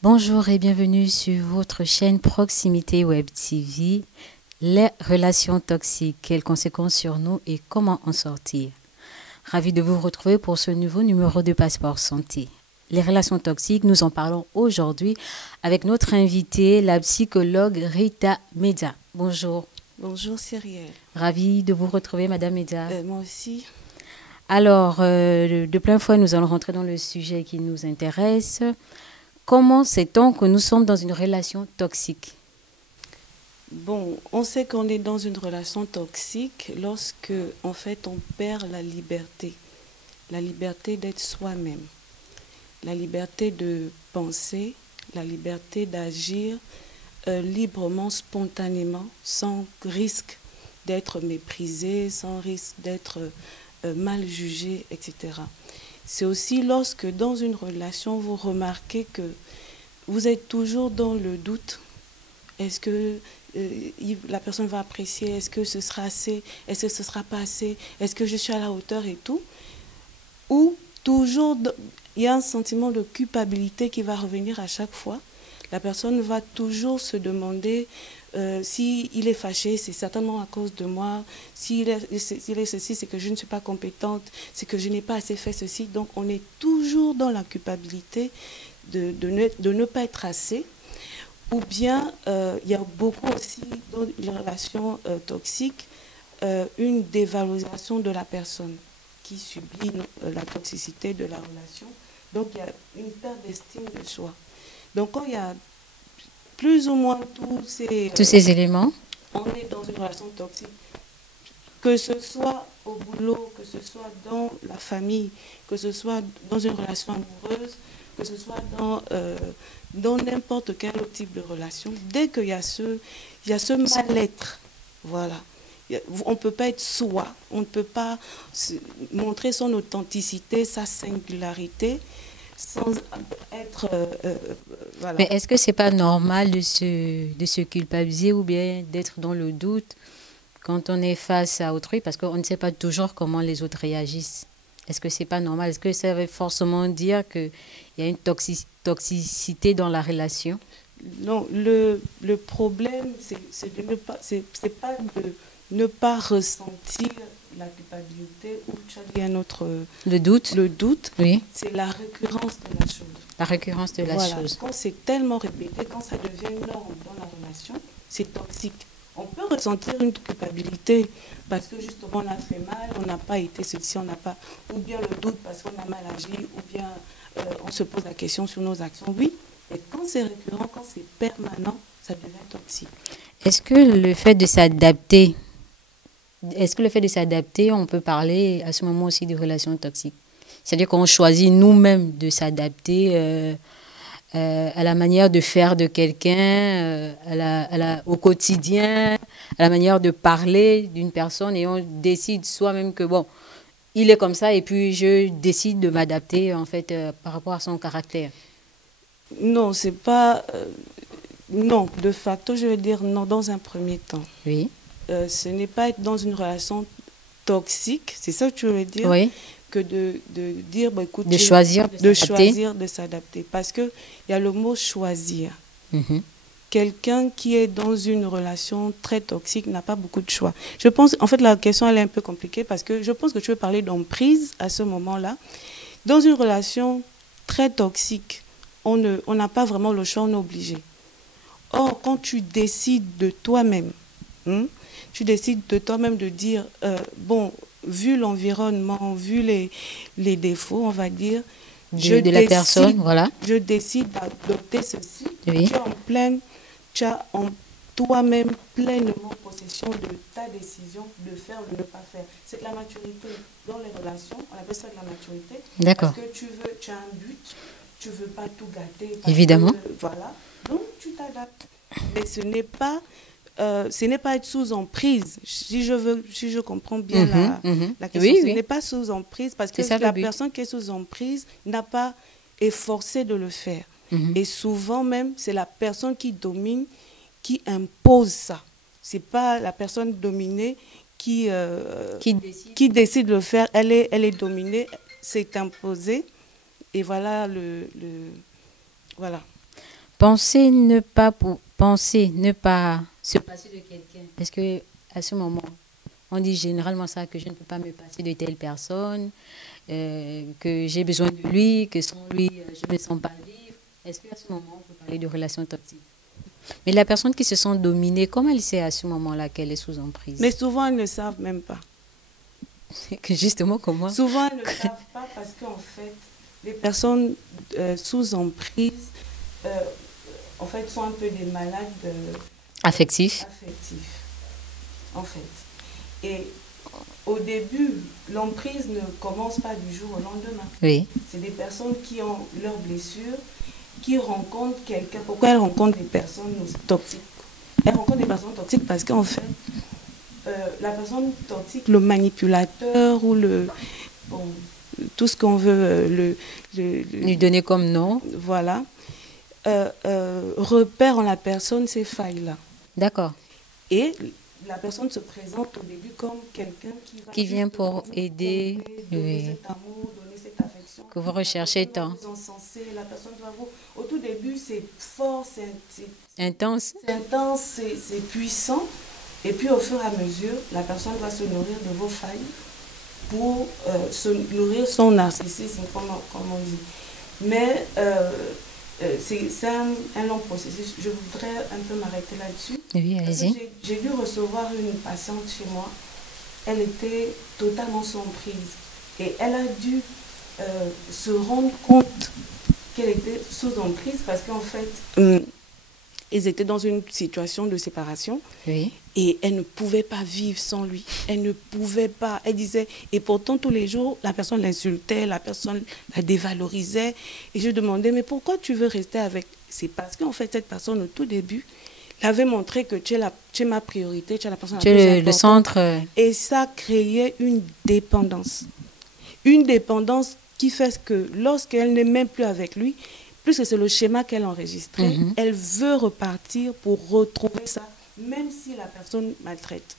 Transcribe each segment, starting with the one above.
Bonjour et bienvenue sur votre chaîne Proximité Web TV. Les relations toxiques, quelles conséquences sur nous et comment en sortir? Ravi de vous retrouver pour ce nouveau numéro de Passeport Santé. Les relations toxiques, nous en parlons aujourd'hui avec notre invitée, la psychologue Rita Meda. Bonjour. Bonjour Cyrielle. Ravi de vous retrouver, Madame Meda. Moi aussi. Alors, de plein fouet, nous allons rentrer dans le sujet qui nous intéresse. Comment sait-on que nous sommes dans une relation toxique? Bon, on sait qu'on est dans une relation toxique lorsque, en fait, on perd la liberté d'être soi-même, la liberté de penser, la liberté d'agir librement, spontanément, sans risque d'être méprisé, sans risque d'être mal jugé, etc. C'est aussi lorsque dans une relation, vous remarquez que vous êtes toujours dans le doute. Est-ce que la personne va apprécier? Est-ce que ce sera assez? Est-ce que ce ne sera pas assez? Est-ce que je suis à la hauteur et tout? Ou toujours, il y a un sentiment de culpabilité qui va revenir à chaque fois. La personne va toujours se demander s'il est fâché, c'est certainement à cause de moi. S'il est ceci, c'est que je ne suis pas compétente, c'est que je n'ai pas assez fait ceci. Donc on est toujours dans la culpabilité de ne pas être assez. Ou bien il y a beaucoup aussi dans les relations toxiques une dévalorisation de la personne qui subit la toxicité de la relation. Donc il y a une perte d'estime de soi. Donc quand il y a plus ou moins tous ces éléments, on est dans une relation toxique. Que ce soit au boulot, que ce soit dans la famille, que ce soit dans une relation amoureuse, que ce soit dans n'importe quel autre type de relation, dès qu'il y a ce mal-être, voilà. On ne peut pas être soi, on ne peut pas montrer son authenticité, sa singularité, sans être... voilà. mais est-ce que c'est pas normal de se culpabiliser ou bien d'être dans le doute quand on est face à autrui parce qu'on ne sait pas toujours comment les autres réagissent? Est-ce que c'est pas normal? Est-ce que ça veut forcément dire qu'il y a une toxicité dans la relation? Non, le problème, c'est de ne pas, c'est pas de ne pas ressentir la culpabilité ou tu as dit un autre... Le doute? Le doute, Oui. c'est la récurrence de la chose. La récurrence de la Voilà. chose. Quand c'est tellement répété, quand ça devient une norme dans la relation, c'est toxique. On peut ressentir une culpabilité parce que justement on a fait mal, on n'a pas été ceci, on n'a pas... Ou bien le doute parce qu'on a mal agi, ou bien on se pose la question sur nos actions. Oui, mais quand c'est récurrent, quand c'est permanent, ça devient toxique. Est-ce que le fait de s'adapter, on peut parler à ce moment aussi de relations toxiques? C'est-à-dire qu'on choisit nous-mêmes de s'adapter à la manière de faire de quelqu'un, au quotidien, à la manière de parler d'une personne et on décide soi-même que bon, il est comme ça et puis je décide de m'adapter en fait par rapport à son caractère. Non, c'est pas... non, de facto, je veux dire non dans un premier temps. Oui. Ce n'est pas être dans une relation toxique, c'est ça que tu veux dire? Oui. Que de dire, bah, écoute, de choisir de s'adapter. Parce qu'il y a le mot choisir. Mm-hmm. Quelqu'un qui est dans une relation très toxique n'a pas beaucoup de choix. Je pense, en fait, la question elle est un peu compliquée parce que je pense que tu veux parler d'emprise à ce moment-là. Dans une relation très toxique, on n'a pas vraiment le choix, on est obligé. Or, quand tu décides de toi-même, tu décides de toi-même de dire, bon, vu l'environnement, vu les défauts, on va dire, de la personne, voilà. Je décide d'adopter ceci. Oui. Tu as en toi-même pleinement possession de ta décision de faire ou de ne pas faire. C'est de la maturité dans les relations, on appelle ça de la maturité. D'accord. Parce que tu as un but, tu ne veux pas tout gâter. Évidemment. Voilà, donc tu t'adaptes. Mais ce n'est pas être sous emprise, si je comprends bien la question. Oui, ce n'est pas sous emprise parce que la personne qui est sous emprise n'a pas efforcé de le faire. Et souvent même, c'est la personne qui domine, qui impose ça. Ce n'est pas la personne dominée qui décide de le faire. Elle est dominée, c'est imposé. Et voilà voilà. Penser ne pas se passer de quelqu'un. Est-ce que à ce moment, on dit généralement ça, que je ne peux pas me passer de telle personne, que j'ai besoin de lui, que sans lui, je ne me sens pas vivre. Est-ce qu'à ce moment, on peut parler de relations toxiques? Mais la personne qui se sent dominée, comment elle sait à ce moment-là qu'elle est sous emprise? Mais souvent, elles ne savent même pas. Que justement, comment? Souvent, elles ne savent pas parce qu'en fait, les personnes sous emprise, en fait, sont un peu des malades Affectifs. en fait. Et au début, l'emprise ne commence pas du jour au lendemain. Oui. C'est des personnes qui ont leurs blessures, qui rencontrent quelqu'un. Pourquoi elles rencontrent des personnes toxiques? Elles rencontrent des personnes toxiques parce qu'en fait, la personne toxique, le manipulateur ou bon, tout ce qu'on veut lui donner comme nom. Voilà. Repère en la personne ces failles-là. D'accord. Et la personne se présente au début comme quelqu'un qui vient pour aider, donner cet amour, donner cette affection. Que vous recherchez tant. La personne doit vous... Au tout début, c'est fort, c'est intense. C'est intense, c'est puissant. Et puis, au fur et à mesure, la personne va se nourrir de vos failles pour se nourrir son narcissisme, comme on dit. Mais c'est un long processus. Je voudrais un peu m'arrêter là-dessus. Oui, allez-y. J'ai dû recevoir une patiente chez moi. Elle était totalement sans prise. Et elle a dû se rendre compte qu'elle était sous emprise parce qu'en fait, ils étaient dans une situation de séparation. Oui. Et elle ne pouvait pas vivre sans lui. Elle ne pouvait pas. Elle disait, et pourtant tous les jours, la personne l'insultait, la personne la dévalorisait. Et je demandais, mais pourquoi tu veux rester avec? C'est parce qu'en fait, cette personne, au tout début, l'avait montré que tu es ma priorité, tu es la personne la plus importante. Le centre. Et ça créait une dépendance. Une dépendance qui fait que lorsqu'elle n'est même plus avec lui, puisque c'est le schéma qu'elle enregistrait, elle veut repartir pour retrouver ça, même si la personne maltraite.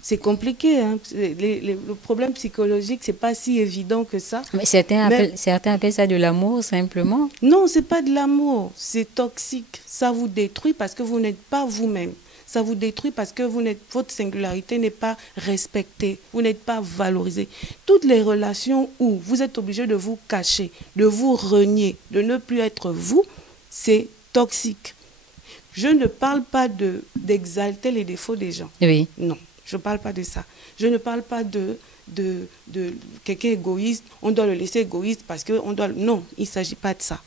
C'est compliqué, hein? Le problème psychologique, c'est pas si évident que ça. Mais certains appellent ça de l'amour, simplement. Non, c'est pas de l'amour, c'est toxique. Ça vous détruit parce que vous n'êtes pas vous-même. Ça vous détruit parce que votre singularité n'est pas respectée, vous n'êtes pas valorisé. Toutes les relations où vous êtes obligé de vous cacher, de vous renier, de ne plus être vous, c'est toxique. Je ne parle pas d'exalter les défauts des gens. Oui. Non, je ne parle pas de ça. Je ne parle pas de quelqu'un égoïste, on doit le laisser égoïste parce qu'on doit... Non, il ne s'agit pas de ça.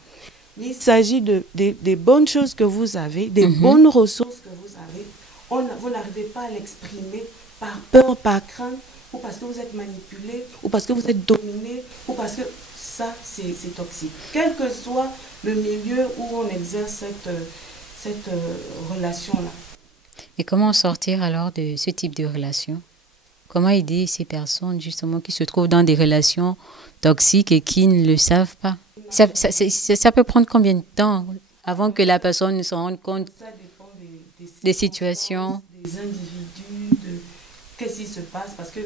Il s'agit des bonnes choses que vous avez, des bonnes ressources que vous avez. Vous n'arrivez pas à l'exprimer par peur, par crainte, ou parce que vous êtes manipulé, ou parce que vous êtes dominé, ou parce que ça, c'est toxique. Quel que soit le milieu où on exerce cette relation-là. Et comment sortir alors de ce type de relation? Comment aider ces personnes justement qui se trouvent dans des relations toxiques et qui ne le savent pas? Ça peut prendre combien de temps avant que la personne ne se rende compte? Ça dépend des situations, des individus, de qu'est-ce qui se passe, parce que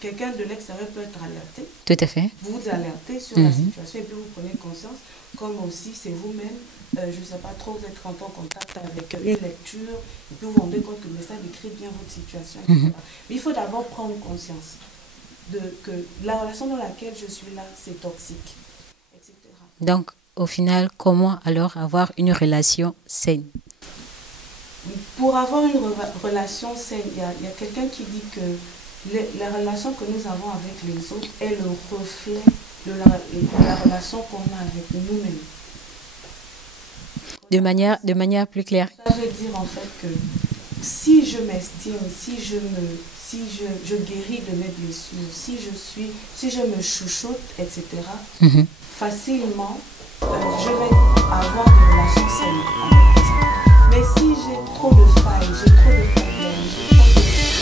quelqu'un de l'extérieur peut être alerté. Tout à fait. Vous vous alertez sur la situation et puis vous prenez conscience, comme aussi c'est vous-même, je ne sais pas trop, vous êtes en contact avec une lecture, et puis vous vous rendez compte que ça décrit bien votre situation, etc. Mais il faut d'abord prendre conscience que la relation dans laquelle je suis là, c'est toxique, etc. Donc, au final, comment alors avoir une relation saine? Pour avoir une relation saine, il y a quelqu'un qui dit que la relation que nous avons avec les autres est le reflet de la relation qu'on a avec nous-mêmes. De manière plus claire. Ça veut dire en fait que si je m'estime, si je guéris de mes blessures, si je me chouchoute, etc., facilement, je vais avoir des relations saines avec les gens. Mais si j'ai trop de failles, j'ai trop de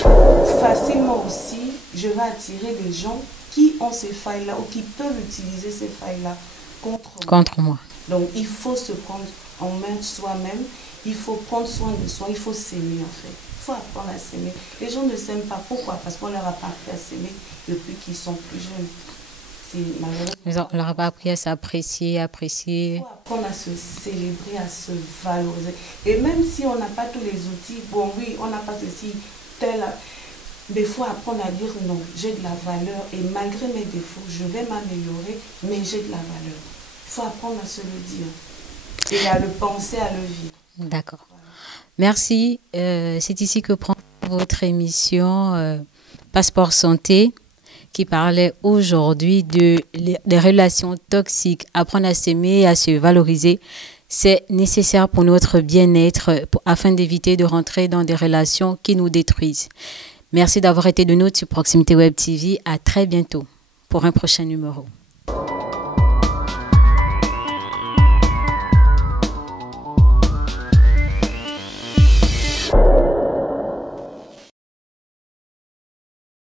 problèmes, facilement aussi, je vais attirer des gens qui ont ces failles-là ou qui peuvent utiliser ces failles-là contre moi. Donc, il faut se prendre en main soi-même, il faut prendre soin de soi, il faut s'aimer en fait. Il faut apprendre à s'aimer. Les gens ne s'aiment pas. Pourquoi? Parce qu'on leur a pas appris à s'aimer depuis qu'ils sont plus jeunes. On leur a appris à s'apprécier, apprécier. Il faut apprendre à se célébrer, à se valoriser. Et même si on n'a pas tous les outils, bon oui, on n'a pas ceci, tel, mais il faut apprendre à dire non, j'ai de la valeur et malgré mes défauts, je vais m'améliorer, mais j'ai de la valeur. Il faut apprendre à se le dire et à le penser, à le vivre. D'accord. Merci. C'est ici que prend votre émission Passeport Santé, qui parlait aujourd'hui des relations toxiques. Apprendre à s'aimer et à se valoriser, c'est nécessaire pour notre bien-être afin d'éviter de rentrer dans des relations qui nous détruisent. Merci d'avoir été de nous sur Proximité Web TV. À très bientôt pour un prochain numéro.